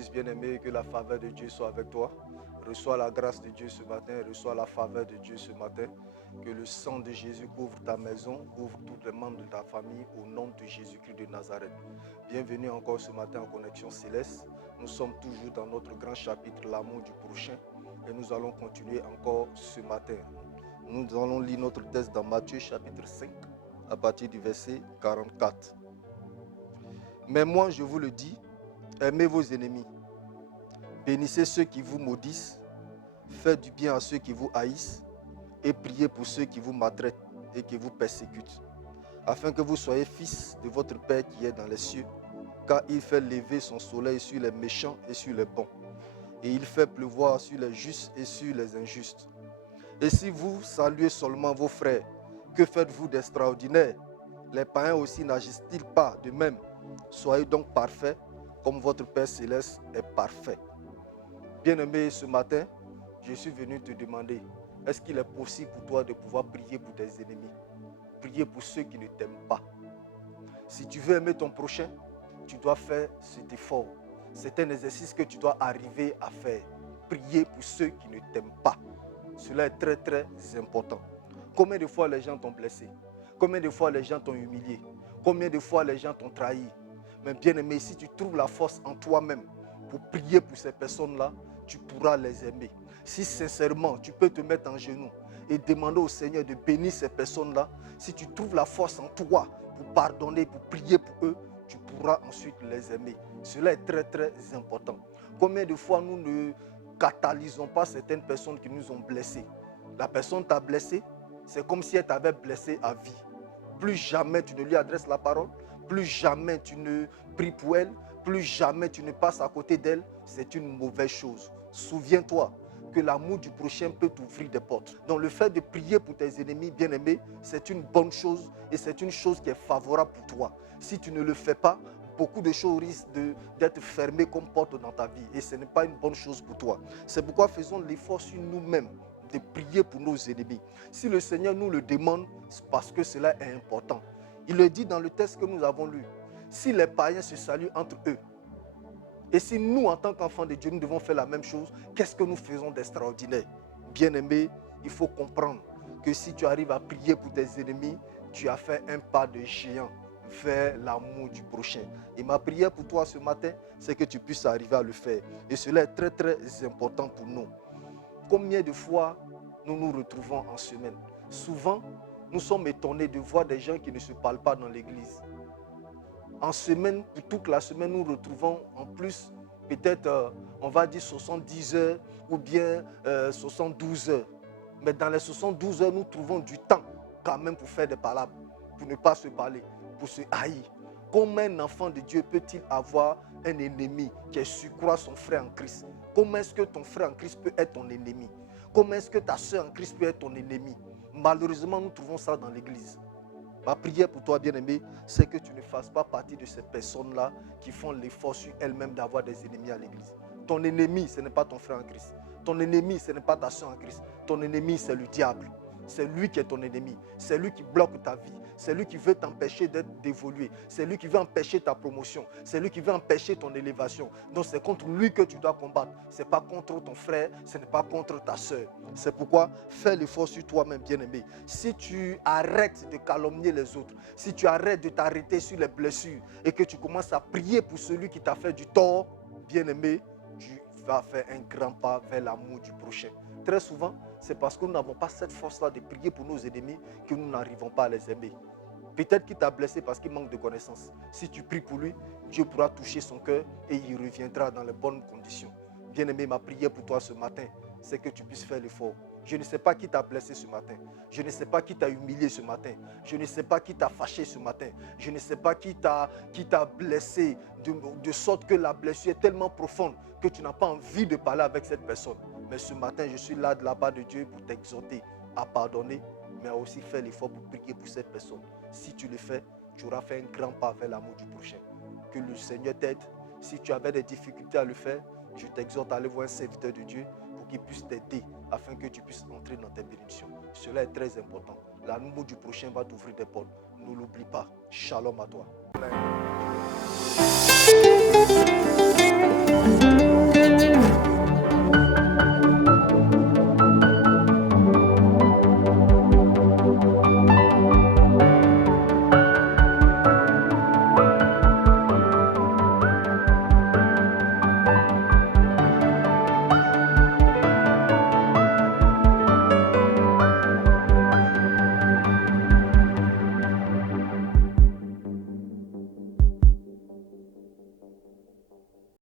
bénisse, bien-aimé, que la faveur de Dieu soit avec toi. Reçois la grâce de Dieu ce matin, reçois la faveur de Dieu ce matin. Que le sang de Jésus couvre ta maison, couvre tous les membres de ta famille au nom de Jésus-Christ de Nazareth. Bienvenue encore ce matin en Connexion Céleste. Nous sommes toujours dans notre grand chapitre, l'amour du prochain. Et nous allons continuer encore ce matin. Nous allons lire notre texte dans Matthieu chapitre 5 à partir du verset 44. Mais moi, je vous le dis, aimez vos ennemis, bénissez ceux qui vous maudissent, faites du bien à ceux qui vous haïssent et priez pour ceux qui vous maltraitent et qui vous persécutent, afin que vous soyez fils de votre Père qui est dans les cieux, car il fait lever son soleil sur les méchants et sur les bons, et il fait pleuvoir sur les justes et sur les injustes. Et si vous saluez seulement vos frères, que faites-vous d'extraordinaire? Les païens aussi n'agissent-ils pas de même? Soyez donc parfaits, comme votre Père Céleste est parfait. Bien-aimé, ce matin, je suis venu te demander, est-ce qu'il est possible pour toi de pouvoir prier pour tes ennemis? Prier pour ceux qui ne t'aiment pas. Si tu veux aimer ton prochain, tu dois faire cet effort. C'est un exercice que tu dois arriver à faire. Prier pour ceux qui ne t'aiment pas. Cela est très très important. Combien de fois les gens t'ont blessé? Combien de fois les gens t'ont humilié? Combien de fois les gens t'ont trahi? Mais bien aimé, si tu trouves la force en toi-même pour prier pour ces personnes-là, tu pourras les aimer. Si sincèrement tu peux te mettre en genoux et demander au Seigneur de bénir ces personnes-là, si tu trouves la force en toi pour pardonner, pour prier pour eux, tu pourras ensuite les aimer. Cela est très très important. Combien de fois nous ne catalysons pas certaines personnes qui nous ont blessés? La personne t'a blessé, c'est comme si elle t'avait blessé à vie. Plus jamais tu ne lui adresses la parole, plus jamais tu ne pries pour elle, plus jamais tu ne passes à côté d'elle, c'est une mauvaise chose. Souviens-toi que l'amour du prochain peut t'ouvrir des portes. Donc le fait de prier pour tes ennemis bien-aimés, c'est une bonne chose et c'est une chose qui est favorable pour toi. Si tu ne le fais pas, beaucoup de choses risquent d'être fermées comme porte dans ta vie et ce n'est pas une bonne chose pour toi. C'est pourquoi faisons l'effort sur nous-mêmes de prier pour nos ennemis. Si le Seigneur nous le demande, c'est parce que cela est important. Il le dit dans le texte que nous avons lu. Si les païens se saluent entre eux, et si nous, en tant qu'enfants de Dieu, nous devons faire la même chose, qu'est-ce que nous faisons d'extraordinaire? Bien-aimé, il faut comprendre que si tu arrives à prier pour tes ennemis, tu as fait un pas de géant vers l'amour du prochain. Et ma prière pour toi ce matin, c'est que tu puisses arriver à le faire. Et cela est très très important pour nous. Combien de fois nous nous retrouvons en semaine? Souvent, nous sommes étonnés de voir des gens qui ne se parlent pas dans l'église. En semaine, pour toute la semaine, nous retrouvons en plus peut-être, on va dire 70 heures ou bien 72 heures. Mais dans les 72 heures, nous trouvons du temps quand même pour faire des palabres, pour ne pas se parler, pour se haïr. Comment un enfant de Dieu peut-il avoir un ennemi qui est surcroît son frère en Christ? Comment est-ce que ton frère en Christ peut être ton ennemi? Comment est-ce que ta soeur en Christ peut être ton ennemi? Malheureusement, nous trouvons ça dans l'église. Ma prière pour toi, bien-aimé, c'est que tu ne fasses pas partie de ces personnes-là qui font l'effort sur elles-mêmes d'avoir des ennemis à l'église. Ton ennemi, ce n'est pas ton frère en Christ. Ton ennemi, ce n'est pas ta soeur en Christ. Ton ennemi, c'est le diable. C'est lui qui est ton ennemi. C'est lui qui bloque ta vie. C'est lui qui veut t'empêcher d'évoluer. C'est lui qui veut empêcher ta promotion. C'est lui qui veut empêcher ton élévation. Donc c'est contre lui que tu dois combattre. Ce n'est pas contre ton frère, ce n'est pas contre ta soeur. C'est pourquoi fais l'effort sur toi-même, bien-aimé. Si tu arrêtes de calomnier les autres, si tu arrêtes de t'arrêter sur les blessures et que tu commences à prier pour celui qui t'a fait du tort, bien-aimé, tu vas faire un grand pas vers l'amour du prochain. Très souvent, c'est parce que nous n'avons pas cette force-là de prier pour nos ennemis que nous n'arrivons pas à les aimer. Peut-être qu'il t'a blessé parce qu'il manque de connaissances. Si tu pries pour lui, Dieu pourra toucher son cœur et il reviendra dans les bonnes conditions. Bien-aimé, ma prière pour toi ce matin, c'est que tu puisses faire l'effort. Je ne sais pas qui t'a blessé ce matin. Je ne sais pas qui t'a humilié ce matin. Je ne sais pas qui t'a fâché ce matin. Je ne sais pas qui t'a blessé de sorte que la blessure est tellement profonde que tu n'as pas envie de parler avec cette personne. Mais ce matin, je suis là de la part de Dieu pour t'exhorter à pardonner, mais à aussi faire l'effort pour prier pour cette personne. Si tu le fais, tu auras fait un grand pas vers l'amour du prochain. Que le Seigneur t'aide. Si tu avais des difficultés à le faire, je t'exhorte à aller voir un serviteur de Dieu pour qu'il puisse t'aider afin que tu puisses entrer dans tes bénédictions. Cela est très important. L'amour du prochain va t'ouvrir des portes. Ne l'oublie pas. Shalom à toi.